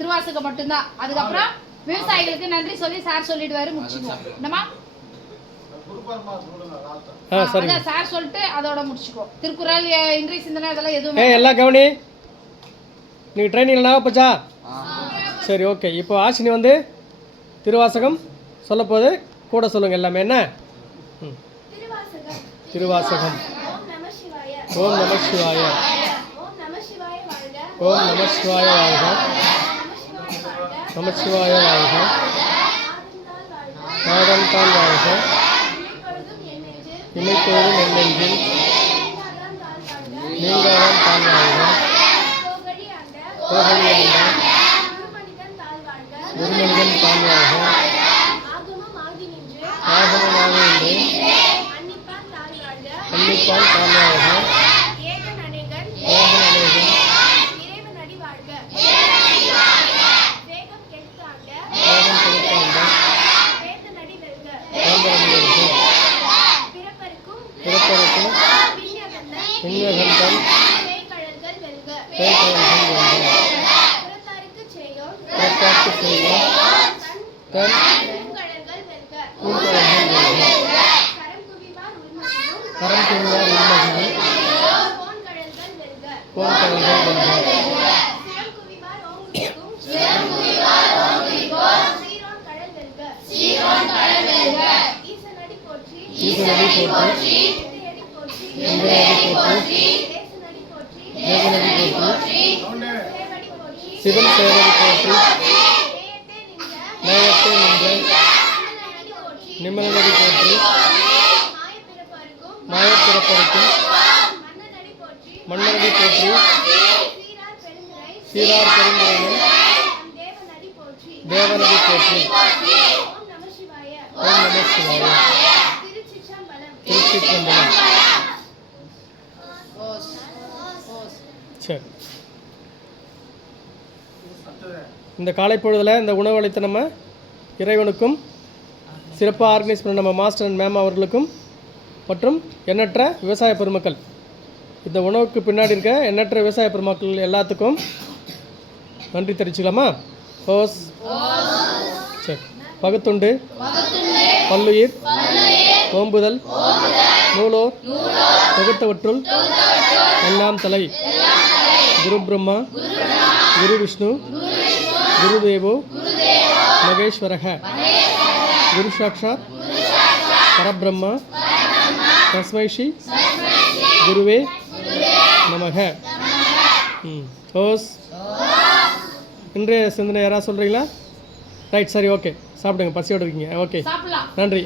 திருவாசகம் மட்டும்தான். அதுக்கப்புறம் விவசாயிகளுக்கு நன்றி சொல்லி சார் சொல்லிடுவாரு, முடிச்சுக்குவோம். என்னம்மா அதான் சார் சொல்லிட்டு அதோட முடிச்சுக்குவோம். திருக்குறள், இன்றைய சிந்தனை அதெல்லாம் எதுவுமே எல்லாம் கவனி. நீங்கள் ட்ரைனிங்னா போச்சா? சரி, ஓகே. இப்போ ஆசினி வந்து திருவாசகம் சொல்ல போது கூட சொல்லுங்க எல்லாமே. என்ன? திருவாசகம். ஓம் நம சிவாய. ஓம் நம சிவாய வாழ்க. நமசிவாய வாழ்க. நாதம் தான் வாழ்க. இமைப்பொழுதும் என் நெஞ்சில் நீங்காதான் தான் வாழ்க. கோகலி ஆண்ட ஒரு மனிதன் தான் வாழ்க. ஆகமமாக நின்று அன்னிப்பான் தான் வாழ்க. ஏகன் அநேகன் பிறப்பருக்கும் விண்ணகந்தன் புறத்தாக்கு செய்யும் தன் பூங்கழல்கள் வெல்க. கரம் குவிவார் உள்மகிழும் கோன்கழல்கள் வெல்க. ஈசனடி போற்றி தேசனடி போற்றி சிவன் சேவடி போற்றி நேயத்தே நின்ற நிம்மலனடி போற்றி மாயப்பிறப்பருக்கும் மன்னனடி போற்றி சீரார் பெருந்துரையும் தேவனடி போற்றி. ஓம் நம சிவாய. திருச்சிற்றம்பலம். சரி, இந்த காலை பொழுதில் இந்த உணவு அளித்த நம்ம இறைவனுக்கும் சிறப்பாக ஆர்கனைஸ் பண்ண நம்ம மாஸ்டர் அண்ட் மேம் அவர்களுக்கும் மற்றும் எண்ணற்ற விவசாய பெருமக்கள், இந்த உணவுக்கு பின்னாடி இருக்க எண்ணற்ற விவசாய பெருமக்கள் எல்லாத்துக்கும் நன்றி தெரிவிச்சுக்கலாமா? ஓஸ். சரி. பகுத்துண்டு பல்லுயிர் ஓம்புதல் நூலோர் தொகுத்தவற்றுள் எல்லாம் தலை. குரு பிரம்மா குரு விஷ்ணு குரு தேவோ மகேஸ்வரக. குரு சாட்சாத் பரபிரம்மா தஸ்மை ஸ்ரீ குருவே நமக. ஓஸ். இன்றைய சிந்தனை யாராவது சொல்கிறீங்களா? ரைட், சரி, ஓகே. சாப்பிடுங்க, பசியோடு இருக்கீங்க. ஓகே, நன்றி.